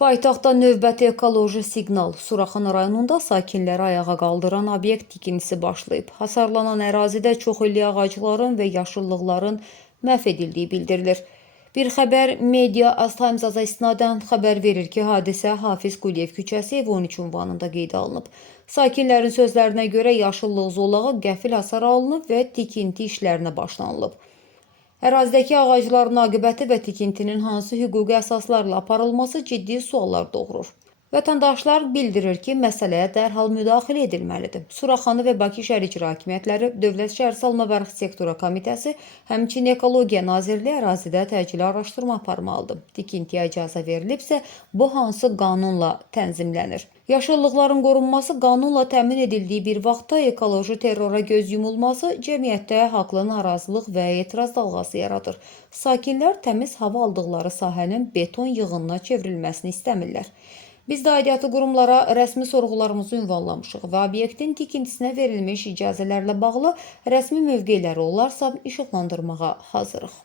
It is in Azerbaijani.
Paytaxtda növbəti ekoloji siqnal Suraxana rayonunda sakinləri ayağa qaldıran obyekt tikintisi başlayıb. Hasarlanan ərazidə çoxillik ağacların və yaşıllıqların məhv edildiyi bildirilir. Bir xəbər media Aztayımzaza istinadən xəbər verir ki, hadisə Hafiz Quliyev küçəsi ev 13 ünvanında qeydə alınıb. Sakinlərin sözlərinə görə yaşıllıq zolağı qəfil hasar alınıb və tikinti işlərinə başlanılıb. Ərazidəki ağacların aqibəti və tikintinin hansı hüquqi əsaslarla aparılması ciddi suallar doğurur. Vətəndaşlar bildirir ki, məsələyə dərhal müdaxilə edilməlidir. Suraxanı və Bakı Şəhər İcra Hakimiyyətləri, Dövlət Şəhərsalma və Arxitektura Komitəsi, həmçinin Ekologiya Nazirliyi ərazidə təcili araşdırma aparmalıdır. Tikintiyə icazə verilibsə, bu hansı qanunla tənzimlənir? Yaşıllıqların qorunması qanunla təmin edildiyi bir vaxtda ekoloji terrora göz yumulması cəmiyyətdə haqlı narazılıq və etiraz dalğası yaradır. Sakinlər təmiz hava aldıqları sahənin beton yığınına çevrilməsini istəmirlər. Biz də aidiyyatı qurumlara rəsmi sorğularımızı ünvanlamışıq və obyektin tikintisinə verilmiş icazələrlə bağlı rəsmi mövqeləri olarsa işıqlandırmağa hazırıq.